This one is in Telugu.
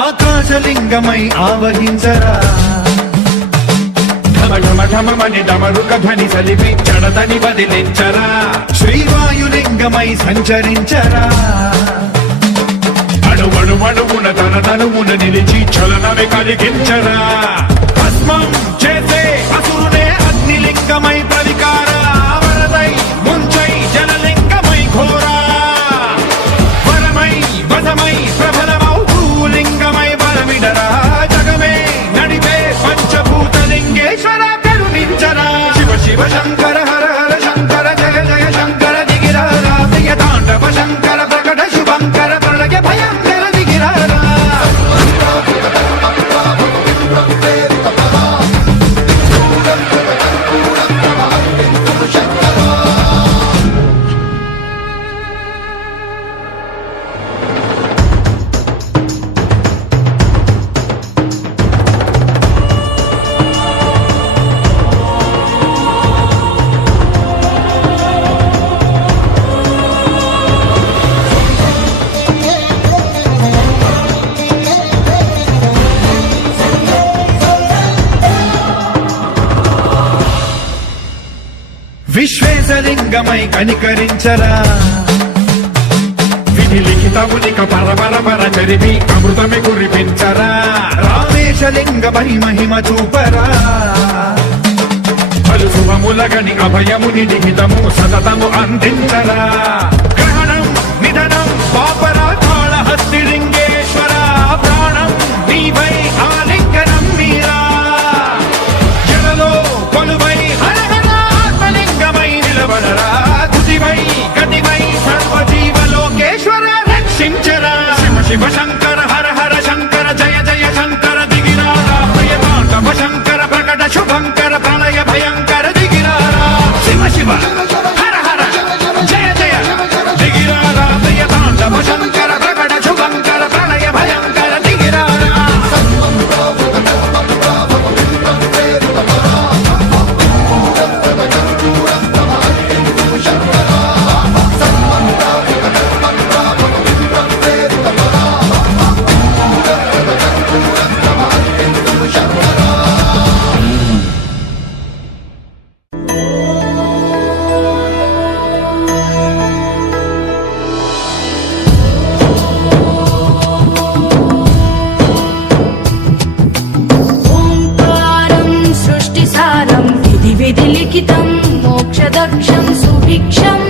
ఆకాశలింగమై ఆవహించరా ఢమఢమని డమరుక ధ్వని సలిపి జడతని బదిలించరా శ్రీవాయులింగమై సంచరించరా అణువణువున తన తనువున నిలిచి చలనమే కలిగించరా భస్మం చేసే అసురునే అగ్నిలింగమై ప్రవికార వరదై ముంచై జలలింగమై ఘోరా వరమై వశమై ప్రబలమౌ భూలింగమై బలమిడరా జగమే నడిపే పంచభూతలింగేశ్వర కరుణించరా శివ శివ శంకర హర హర శంకర జయ జయ శంకర దిగిరారా ప్రియ తాండవ శంకర ప్రకట శుభంకర ప్రళయ భయంకర దిగిరారా విశ్వేశలింగమై కనికరించరా విధి లిఖితమునిక పరపర చరివి అమృతమి కురిపించరా రామేశలింగమై మహిమ చూపరా పలు శుభములగని అభయముని లిఖితము సతతము అందించరా గ్రహణం నిధనం పాపరా కాళహస్తిలింగేశ్వర ప్రాణం నీవై ఆలింగనం మీరా జలలో కొలువై తుదివై గతివై సర్వజీవలోకేశ్వర రక్షించరా శివ శివ శంకర హర హర శంకర జయ జయ శంకర దిగిరారా ప్రియ తాండవ శంకర ప్రకట శుభంకర ప్రళయ భయంకర దిగిరారా శివ శివ హర హర జయ జయ దిగిరారా ప్రియ తాండవ శంకర ప్రకట శుభంకర ప్రళయ భయంకర దిగిరారా विधिलिखितं मोक्षदक्षं सुभिक्षम्